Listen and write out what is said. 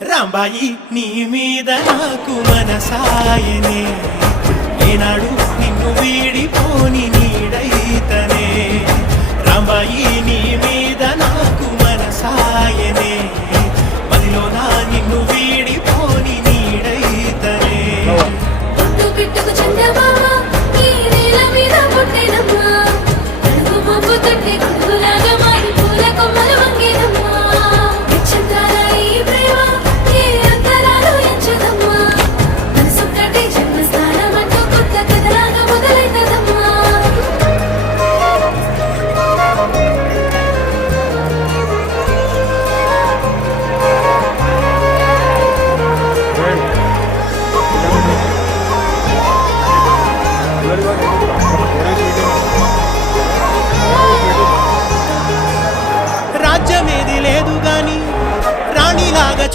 రాంబాయి నీ మీద నాకు మనసాయనే ఏనాడు నిన్ను వీడిపోని నీడైతనే రాంబాయి నీ మీద నాకు మనసాయనే